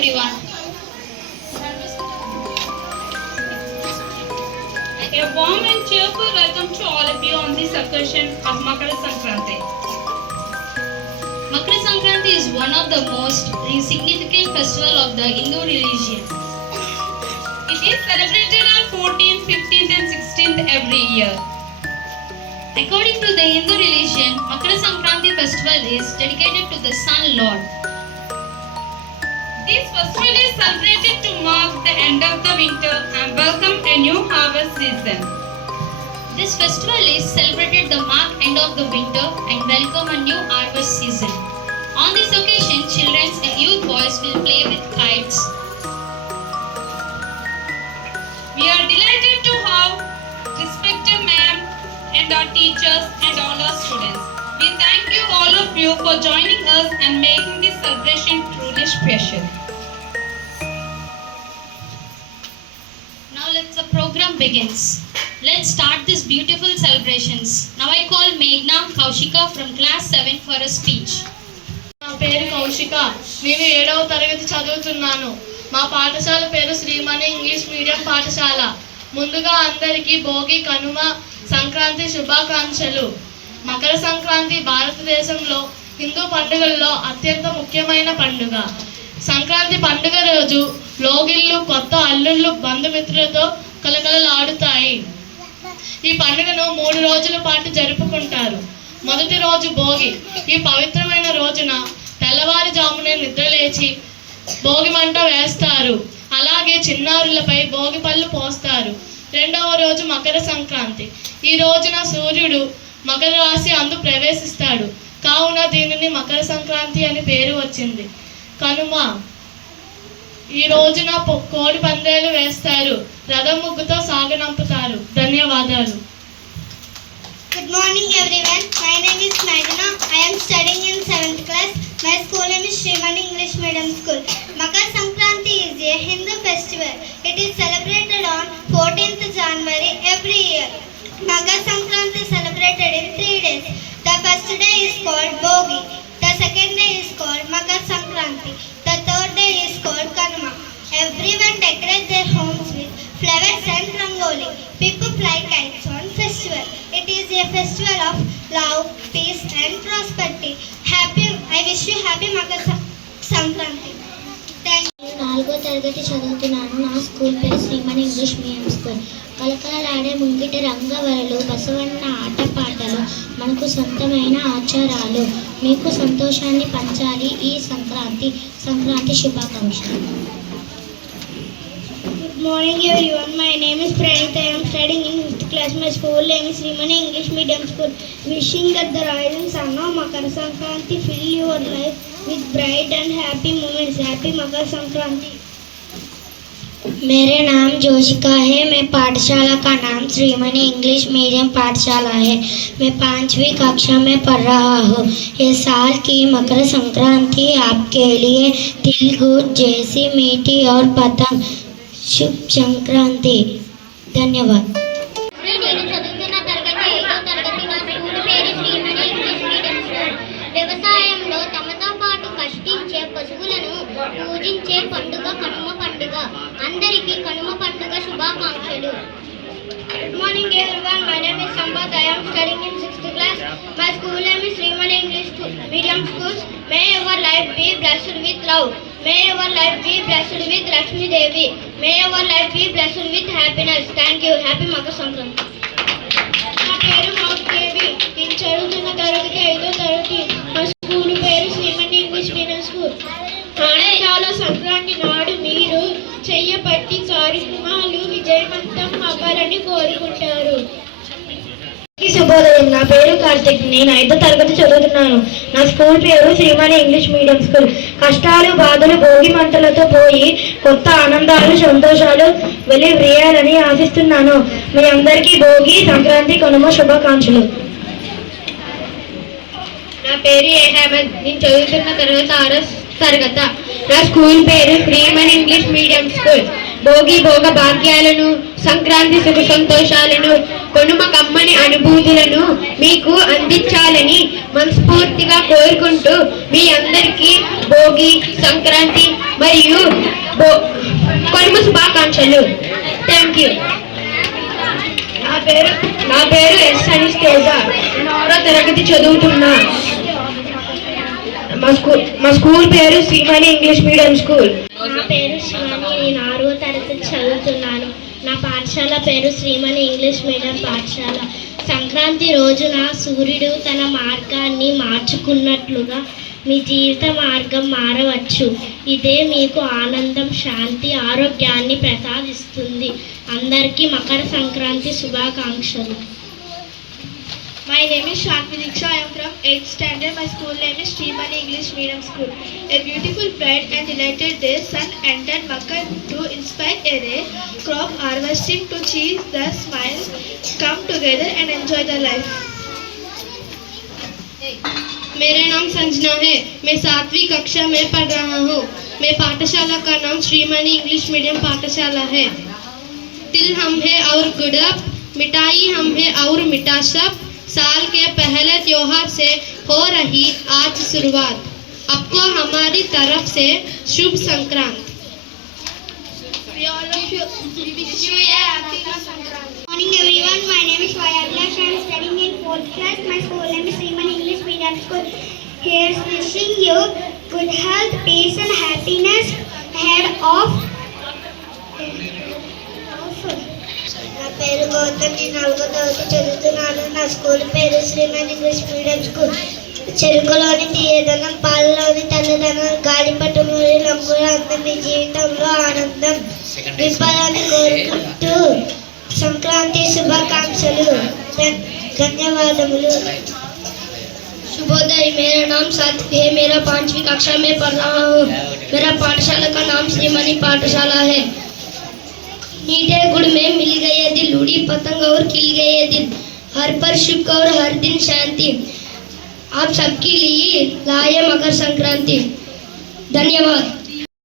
everyone. A warm and cheerful welcome to all of you on this occasion of Makara Sankranti. Makara Sankranti is one of the most significant festival of the Hindu religion. It is celebrated on 14th, 15th and 16th every year. According to the Hindu religion, Makara Sankranti festival is dedicated to the Sun Lord. This festival is celebrated to mark the end of the winter and welcome a new harvest season. This festival is celebrated to mark end of the winter and welcome a new harvest season. On this occasion, children and youth boys will play with kites. We are delighted to have respected ma'am and our teachers and all our students. We thank you all of you for joining us and making this celebration truly special. Now the program begins. Let's start this beautiful celebrations. Now I call Meghna Kaushika from class 7 for a speech. నా పేరు కౌశిక. నేను 7వ తరగతి చదువుతున్నాను. మా పాఠశాల పేరు Srimani English medium పాఠశాల. ముందుగా అందరికీ భోగి, కనుమ, సంక్రాంతి శుభాకాంక్షలు. మకర సంక్రాంతి భారతదేశంలో హిందూ పండుగల్లో అత్యంత ముఖ్యమైన పండుగ. సంక్రాంతి పండుగ రోజు లోగిళ్ళు, కొత్త అల్లుళ్ళు బంధుమిత్రులతో కలకలలాడుతాయి. ఈ పండుగను 3 రోజుల పాటు జరుపుకుంటారు. మొదటి రోజు భోగి. ఈ పవిత్రమైన రోజున తెల్లవారుజామునే నిద్రలేచి భోగి మంట వేస్తారు. అలాగే చిన్నారులపై భోగి పళ్ళు పోస్తారు. రెండవ రోజు మకర సంక్రాంతి. ఈ రోజున సూర్యుడు మకర రాశి అందు ప్రవేశిస్తాడు. కావున దీనిని మకర సంక్రాంతి అని పేరు వచ్చింది. కనుమ. ఈ రోజున కోడి పందేలు వేస్తారు. రథం ముగ్గుతో సాగనంపుతారు. ధన్యవాదాలు. Good morning everyone. My name is Meghna. I am studying in 7th class. My school name is Srimani English Medium School. Makar Sankranti is a Hindu festival. It is celebrated on 14th January every year. Makar Sankranti is celebrated in 3 days. The first day is called Bogi. The second day is called Makar Sankranti. The third day is called Kanuma. Everyone decorates their homes with flowers and rangoli. People fly kites on festival. It is a festival of love, peace and prosperity. I wish you happy Makar Sankranti. Thank you. 4వ తరగతి చదువుతున్నాను. నా school పేరు Srimani English medium school. కలకలాడే ముంగిట రంగవరలు, బసవన్న ఆటపాటలు మనకు సొంతమైన ఆచారాలు. మీకు సంతోషాన్ని పంచాలి ఈ సంక్రాంతి శుభాకాంక్షలు. Good morning everyone. My name is Pranit. I am studying in 5th class. My school name is Srimani English Medium School. Wishing that the rising sun of Makar Sankranti fill your life with bright and happy moments. Happy Makar Sankranti. मेरे नाम जोशिका है. मैं पाठशाला का नाम श्रीमणि English medium पाठशाला है. मैं 5वीं कक्षा में पढ़ रहा हूँ. ये साल की मकर संक्रांति आपके लिए तिलगुड़ जैसी मीठी और पतंग. शुभ संक्रांति. धन्यवाद. వ్యవసాయంలో తమతో పాటు కష్టించే పశువులను పూజించే పండుగ కనుమ పండుగ. అందరికీ కనుమ పండుగ శుభాకాంక్షలు. Good morning everyone. My name is Sampath. I am studying in 6th class. My school name is Srimani English Medium School. May your life be blessed with love. May your life be blessed with Lakshmi Devi. May your life be blessed with happiness. Thank you. Happy Makar Sankranti. నా పేరు mouth దేవి. నేను చదువుతున్న తరగతి 5వ తరగతి. మా school పేరు Srimani English medium school. ఆడచాల సంక్రాంతి నాడు మీరు చెయ్యబట్టి కార్యక్రమాలు విజయవంతం అవ్వాలని కోరుకుంటారు. శుభోదయం. నా పేరు కార్తిక్. నేను 5వ తరగతి చదువుతున్నాను. నా స్కూల్ పేరు శ్రీమణి ఇంగ్లీష్ మీడియం స్కూల్. కష్టాలు, బాధలు భోగి మంటలతో పోయి కొత్త ఆనందాలు, సంతోషాలు వెలివేయాలని ఆశిస్తున్నాను. మీ అందరికీ భోగి, సంక్రాంతి, కనుమ శుభాకాంక్షలు. నా పేరు అహ్మద్. నేను చదువుతున్న తరగతి 6వ తరగతి. నా స్కూల్ పేరు Srimani English medium school. Bhogi భోగ భాగ్యాలను, సంక్రాంతి సుఖ సంతోషాలను, కనుమ కమ్మని అనుభూతులను మీకు అందించాలని మనస్ఫూర్తిగా కోరుకుంటూ మీ అందరికీ భోగి, సంక్రాంతి మరియు కనుమ శుభాకాంక్షలు. Thank you. నా పేరు ఎస్ అనిస్ తేజ. నేను 6వ తరగతి చదువుతున్నా. మా స్కూల్ పేరు శ్రీమణి ఇంగ్లీష్ మీడియం స్కూల్. నా పేరు శివాని. నేను 6వ తరగతి చదువుతున్నాను. నా పాఠశాల పేరు శ్రీమణి ఇంగ్లీష్ మీడియం పాఠశాల. సంక్రాంతి రోజున సూర్యుడు తన మార్గాన్ని మార్చుకున్నట్లుగా మీ జీవిత మార్గం మారవచ్చు. ఇదే మీకు ఆనందం, శాంతి, ఆరోగ్యాన్ని ప్రసాదిస్తుంది. అందరికీ మకర సంక్రాంతి శుభాకాంక్షలు. My name is Shantvi Diksha. I am from 8th standard. My school name is Srimani English Medium School. A beautiful, bright and delighted day, sun entered Makar to inspire a ray, crop harvesting to cheese the smile, come together and enjoy the life. मेरा नाम संजना है. मैं 7वीं कक्षा में पढ़ रहा हूँ. मैं पाठशाला का नाम श्रीमणि इंग्लिश मीडियम पाठशाला है. तिल हम है और गुड़प, मिठाई हम है और मिठा सब. साल के पहले त्योहार से हो रही आज शुरुआत. आपको हमारी तरफ से शुभ संक्रांत. Morning everyone, my name is Vayablash. I am studying in 4th class. My school name is Srimani English Medium School. Here's wishing you good health, peace and happiness ahead of. నా పేరు గౌతమ్. నేను 4వ తరగతి చదువుతున్నాను. నా స్కూల్ పేరు Srimani English medium school. చెరుకులోని తీయదనం, పాలలోని తెల్లదనం, గాలిపటంలోని రంగుల అందం, మీ జీవితంలో ఆనందం నింపాలని కోరుకుంటూ సంక్రాంతి శుభాకాంక్షలు. ధన్యవాదములు. शुभोदय. मेरा नाम सात्विक है. मेरा 5वीं कक्षा में पढ़ रहा हूँ. मेरा पाठशाला का नाम श्रीमणि पाठशाला है. मीठे गुड़ में मिल गए दिल, उड़ी पतंग और खिल गए दिल, हर पर सुख और हर दिन शांति. आप सबके लिए लाए मकर संक्रांति. धन्यवाद.